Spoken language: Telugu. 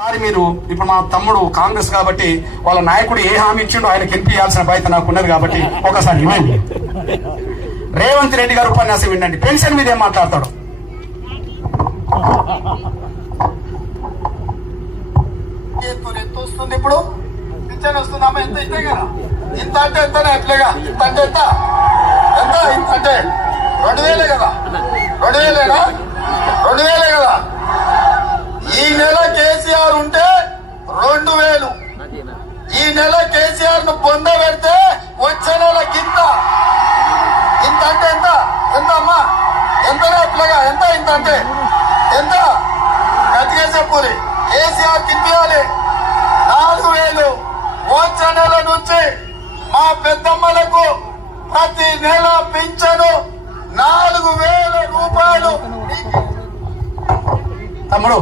సారి మీరు ఇప్పుడు మా తమ్ముడు కాంగ్రెస్ కాబట్టి వాళ్ళ నాయకుడు ఏ హామీ ఇచ్చిండో ఆయనకి ఎంపియాల్సిన బాధ్యత నాకు ఉన్నది కాబట్టి ఒకసారి వినండి. రేవంత్ రెడ్డి గారు ఉపన్యాసం వినండి. పెన్షన్ మీద ఏం మాట్లాడతాడు? ఎంత వస్తుంది ఇప్పుడు? పింఛన్ వస్తుందమ్మా, ఎంత ఇస్తే కదా, ఇంత అంటే ఎంతనే అట్లేగా, ఇంత అంటే ఎంత, ఎంత ఇంత అంటే 2000 కదా, 2000 కదా. ఈ నెల కేసీఆర్ ఉంటే 2000, ఈ నెల కేసీఆర్ ను పొందబెడితే వచ్చే నెల ఇంత అంటే ఎంత, ఎంత అమ్మా, ఎంతనే అట్లేగా, ఎంత ఇంత అంటే ఎంత గట్టిగా చెప్పుది. కేసీఆర్ కిందియాలి 4000. వచ్చే నెల నుంచి మా పెద్దమ్మలకు ప్రతి నెల పింఛను 4000 రూపాయలు. తమ్ముడు